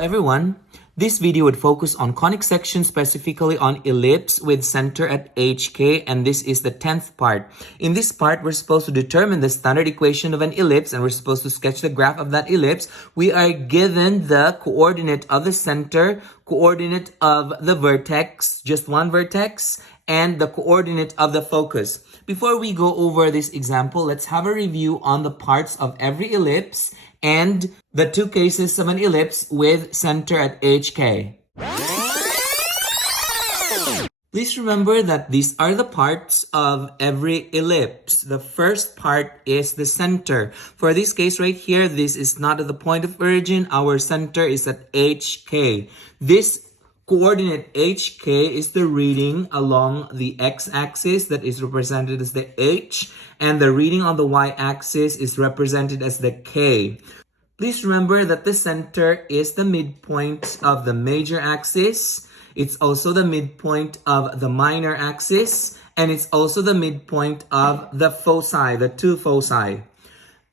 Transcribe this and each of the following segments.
everyone. This video would focus on conic section, specifically on ellipse with center at HK, and this is the 10th part. In this part, we're supposed to determine the standard equation of an ellipse, and we're supposed to sketch the graph of that ellipse. We are given the coordinate of the center, coordinate of the vertex, just one vertex, and the coordinate of the focus. Before we go over this example, let's have a review on the parts of every ellipse and the two cases of an ellipse with center at HK. Please remember that these are the parts of every ellipse. The first part is the center. For this case right here, this is not at the point of origin. Our center is at HK. This coordinate HK is the reading along the x-axis that is represented as the H, and the reading on the y-axis is represented as the K. Please remember that the center is the midpoint of the major axis. It's also the midpoint of the minor axis, and it's also the midpoint of the foci, the two foci.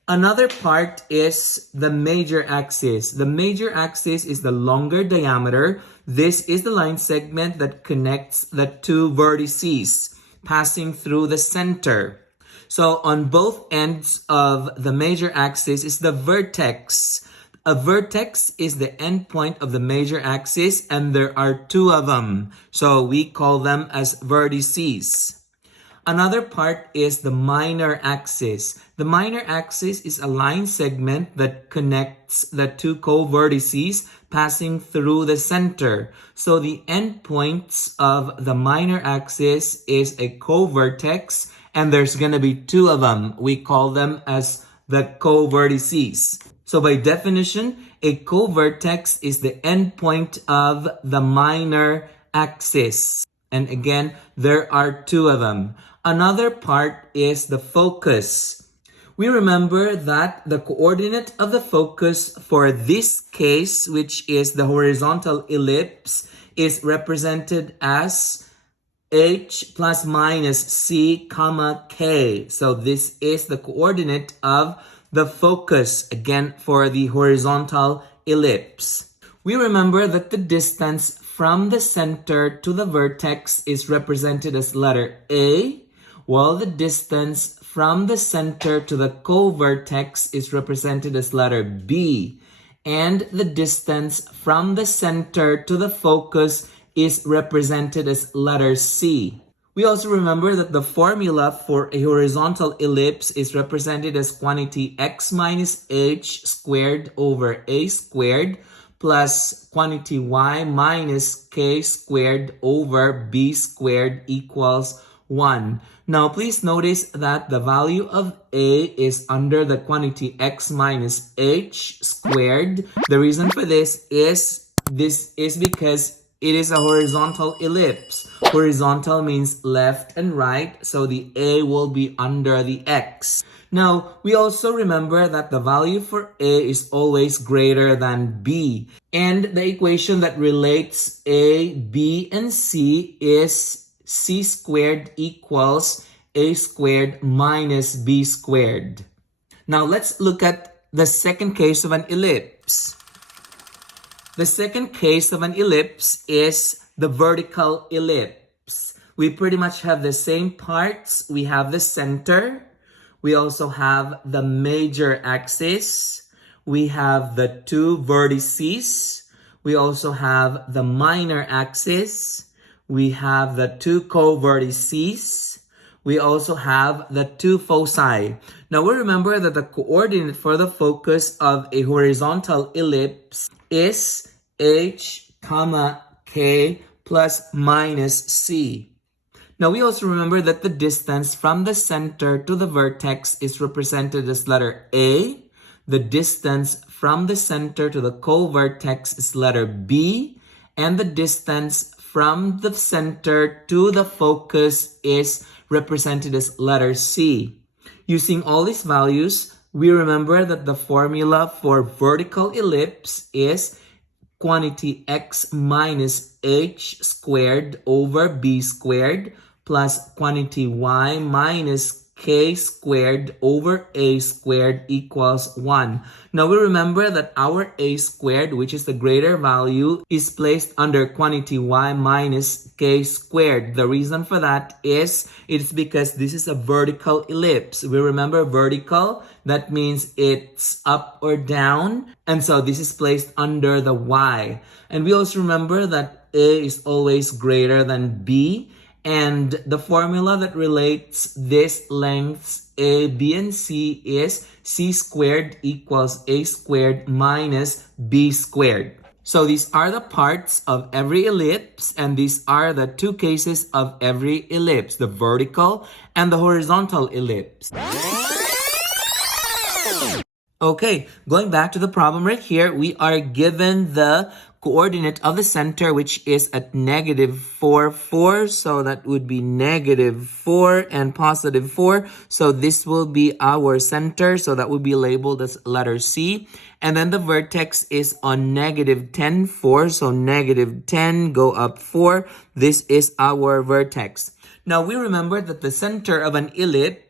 Another part is the major axis. The major axis is the longer diameter. This is the line segment that connects the two vertices passing through the center. So on both ends of the major axis is the vertex. A vertex is the endpoint of the major axis, and there are two of them. So we call them as vertices. Another part is the minor axis. The minor axis is a line segment that connects the two co-vertices passing through the center. So the endpoints of the minor axis is a co-vertex, and there's going to be two of them. We call them as the co-vertices. So by definition, a co-vertex is the endpoint of the minor axis. And again, there are two of them. Another part is the focus. We remember that the coordinate of the focus for this case, which is the horizontal ellipse, is represented as H plus minus C comma K. So this is the coordinate of the focus, again, for the horizontal ellipse. We remember that the distance from the center to the vertex is represented as letter A, while the distance from the center to the co-vertex is represented as letter B, and the distance from the center to the focus is represented as letter C. We also remember that the formula for a horizontal ellipse is represented as quantity x minus h squared over a squared plus quantity y minus k squared over b squared equals 1. Now, please notice that the value of a is under the quantity x minus h squared. The reason for this is because it is a horizontal ellipse. Horizontal means left and right, so the a will be under the x. Now, we also remember that the value for a is always greater than b. And the equation that relates a, b, and c is c squared equals a squared minus b squared. Now, let's look at the second case of an ellipse. The second case of an ellipse is the vertical ellipse. We pretty much have the same parts. We have the center. We also have the major axis. We have the two vertices. We also have the minor axis. We have the two co-vertices. We also have the two foci. Now we remember that the coordinate for the focus of a horizontal ellipse is h comma k plus minus c. Now we also remember that the distance from the center to the vertex is represented as letter A. The distance from the center to the co-vertex is letter B. And the distance from the center to the focus is represented as letter C. Using all these values, we remember that the formula for vertical ellipse is quantity x minus h squared over b squared plus quantity y minus k squared over a squared equals 1. Now we remember that our a squared, which is the greater value, is placed under quantity y minus k squared. The reason for that is it's because this is a vertical ellipse. We remember vertical, that means it's up or down. And so this is placed under the y. And we also remember that a is always greater than b. And the formula that relates these lengths A, B, and C is C squared equals A squared minus B squared. So these are the parts of every ellipse, and these are the two cases of every ellipse, the vertical and the horizontal ellipse. Okay, going back to the problem right here, we are given the coordinate of the center, which is at negative 4, 4. So that would be negative 4 and positive 4. So this will be our center. So that would be labeled as letter C. And then the vertex is on negative 10, 4. So negative 10, go up 4. This is our vertex. Now we remember that the center of an ellipse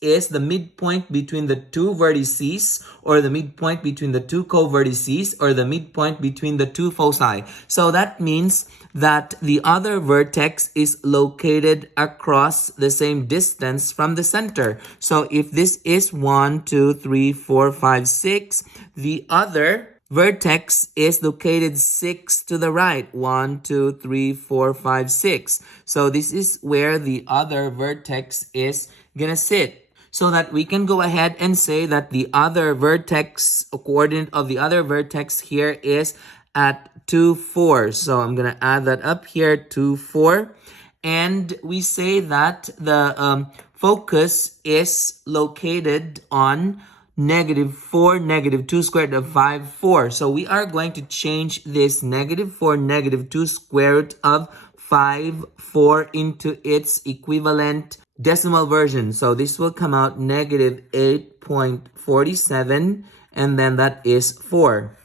is the midpoint between the two vertices, or the midpoint between the two co-vertices, or the midpoint between the two foci. So that means that the other vertex is located across the same distance from the center. So if this is 1, 2, 3, 4, 5, 6, the other vertex is located 6 to the right. 1, 2, 3, 4, 5, 6. So this is where the other vertex is gonna sit. So that we can go ahead and say that the other vertex, coordinate of the other vertex here is at 2, 4. So I'm gonna add that up here, 2, 4. And we say that the focus is located on negative 4, negative 2 squared of 5, 4. So we are going to change this negative 4, negative 2 square root of 5, 4 into its equivalent decimal version. So this will come out negative 8.47, and then that is 4.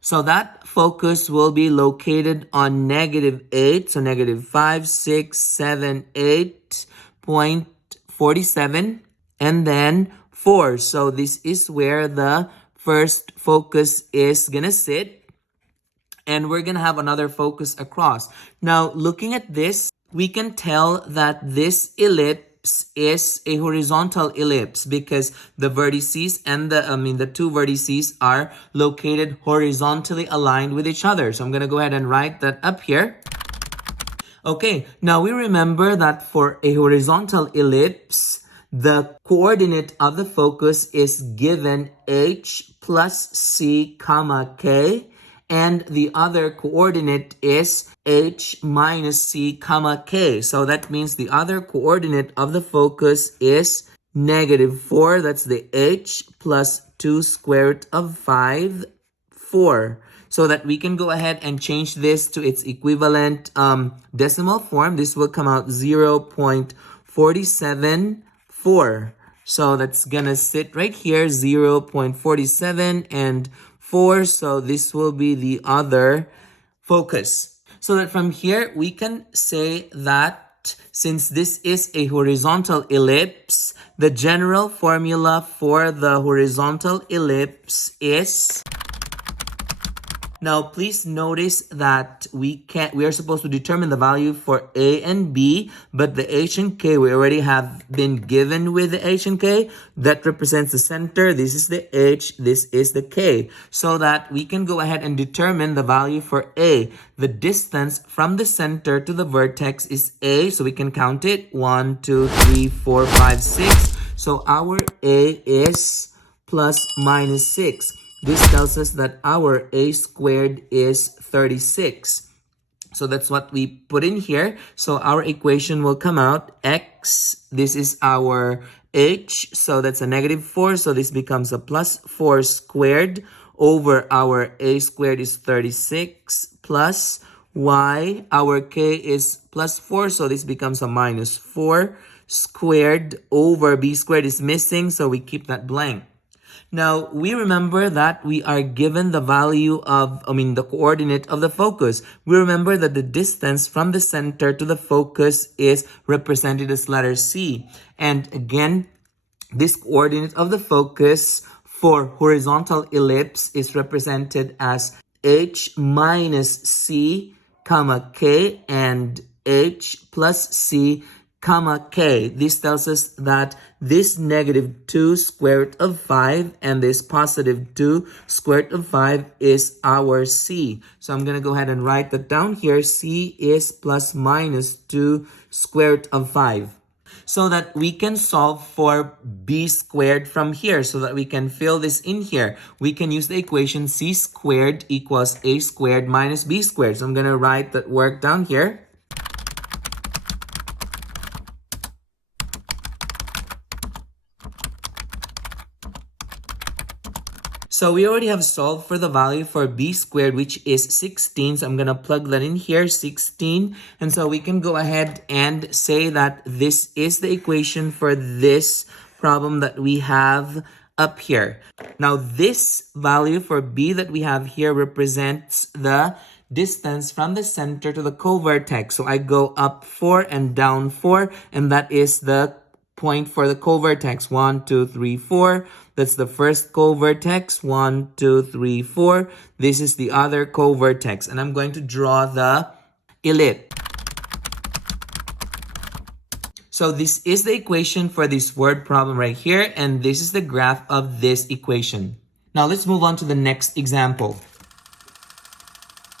So that focus will be located on negative 8, so negative 5, 6, 7, 8.47, and then 4. So this is where the first focus is gonna sit. And we're gonna have another focus across. Now, looking at this, we can tell that this ellipse is a horizontal ellipse because the vertices and the two vertices are located horizontally aligned with each other. So I'm gonna go ahead and write that up here. Okay, now we remember that for a horizontal ellipse, the coordinate of the focus is given h plus c comma k, and the other coordinate is h minus c comma k. So that means the other coordinate of the focus is negative 4, that's the h, plus 2 square root of 5, 4. So that we can go ahead and change this to its equivalent decimal form. This will come out 0.474. So that's gonna sit right here, 0.47 and 4. So this will be the other focus. So that from here, we can say that since this is a horizontal ellipse, the general formula for the horizontal ellipse is... Now, please notice that we are supposed to determine the value for A and B, but the H and K, we already have been given with the H and K. That represents the center. This is the H, this is the K. So that we can go ahead and determine the value for A. The distance from the center to the vertex is A, so we can count it. 1, 2, 3, 4, 5, 6. So our A is plus minus 6. This tells us that our a squared is 36. So that's what we put in here. So our equation will come out x. This is our h. So that's a negative 4. So this becomes a plus 4 squared over our a squared is 36 plus y. Our k is plus 4. So this becomes a minus 4 squared over b squared is missing. So we keep that blank. Now, we remember that we are given the value of, the coordinate of the focus. We remember that the distance from the center to the focus is represented as letter C. And again, This coordinate of the focus for horizontal ellipse is represented as h minus c comma k and h plus c comma k. This tells us that this negative 2 square root of 5 and this positive 2 square root of 5 is our c. So I'm going to go ahead and write that down here. C is plus minus 2 square root of 5. So that we can solve for b squared from here, so that we can fill this in here. We can use the equation c squared equals a squared minus b squared. So I'm going to write that work down here. So we already have solved for the value for b squared, which is 16. So I'm going to plug that in here, 16. And so we can go ahead and say that this is the equation for this problem that we have up here. Now, this value for b that we have here represents the distance from the center to the co-vertex. So I go up 4 and down 4, and that is the point for the co-vertex. 1, 2, 3, 4. That's the first co-vertex. 1, 2, 3, 4. This is the other co-vertex. And I'm going to draw the ellipse. So this is the equation for this word problem right here. And this is the graph of this equation. Now let's move on to the next example.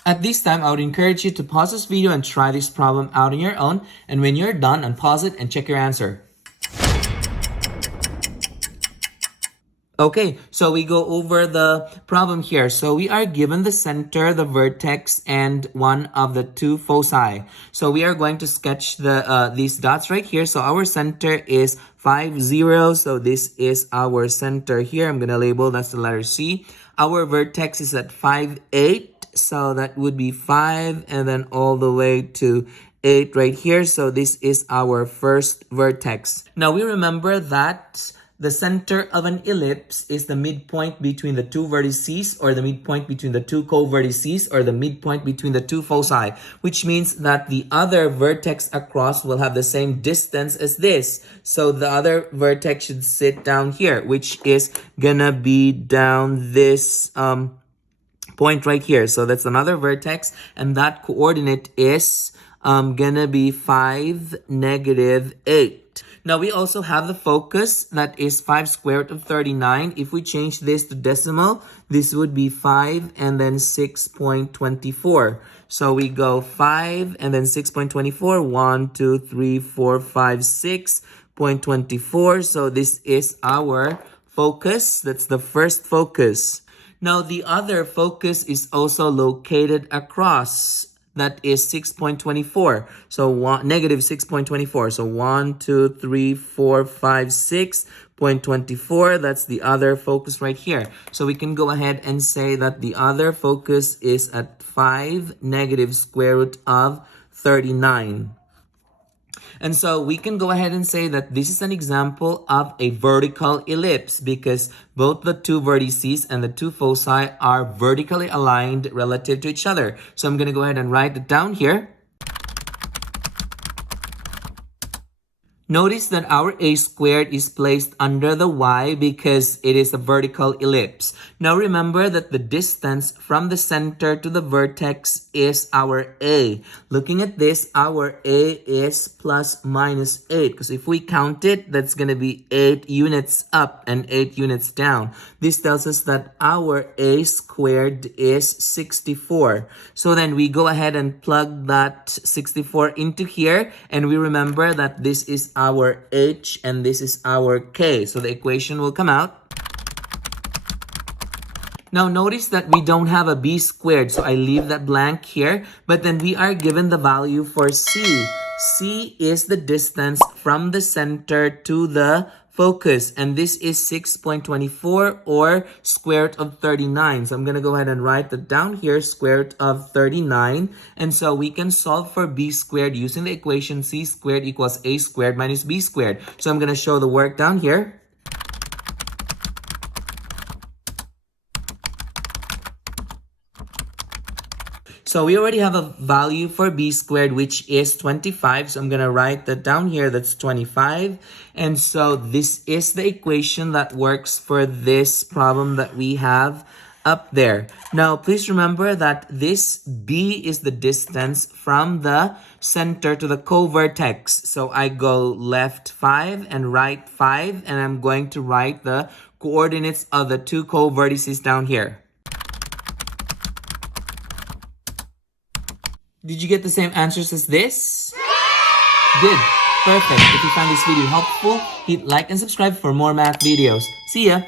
At this time, I would encourage you to pause this video and try this problem out on your own. And when you're done, unpause it and check your answer. Okay, so we go over the problem here. So we are given the center, the vertex, and one of the two foci. So we are going to sketch these dots right here. So our center is 5, 0. So this is our center here. I'm going to label, that's the letter C. Our vertex is at 5, 8. So that would be 5 and then all the way to 8 right here. So this is our first vertex. Now we remember that the center of an ellipse is the midpoint between the two vertices, or the midpoint between the two co-vertices, or the midpoint between the two foci, which means that the other vertex across will have the same distance as this. So the other vertex should sit down here, which is gonna be down this point right here. So that's another vertex, and that coordinate is gonna be 5, negative 8. Now, we also have the focus that is 5 square root of 39. If we change this to decimal, this would be 5 and then 6.24. So we go 5 and then 6.24. 1, 2, 3, 4, 5, 6.24. So this is our focus. That's the first focus. Now, the other focus is also located across. That is 6.24. So negative 6.24. So 1, 2, 3, 4, 5, 6.24. That's the other focus right here. So we can go ahead and say that the other focus is at 5, negative square root of 39. And so we can go ahead and say that this is an example of a vertical ellipse because both the two vertices and the two foci are vertically aligned relative to each other. So I'm going to go ahead and write it down here. Notice that our a squared is placed under the y because it is a vertical ellipse. Now remember that the distance from the center to the vertex is our a. Looking at this, our a is plus minus 8 because if we count it, that's going to be 8 units up and 8 units down. This tells us that our a squared is 64. So then we go ahead and plug that 64 into here, and we remember that this is our h and this is our k. So the equation will come out. Now notice that we don't have a b squared, so I leave that blank here. But then we are given the value for c. C is the distance from the center to the focus, and this is 6.24 or square root of 39. So I'm going to go ahead and write that down here, square root of 39. And so we can solve for b squared using the equation c squared equals a squared minus b squared. So I'm going to show the work down here. So we already have a value for b squared, which is 25. So I'm going to write that down here. That's 25. And so this is the equation that works for this problem that we have up there. Now, please remember that this b is the distance from the center to the co-vertex. So I go left 5 and right 5, and I'm going to write the coordinates of the two co-vertices down here. Did you get the same answers as this? Good. Perfect. If you found this video helpful, hit like and subscribe for more math videos. See ya!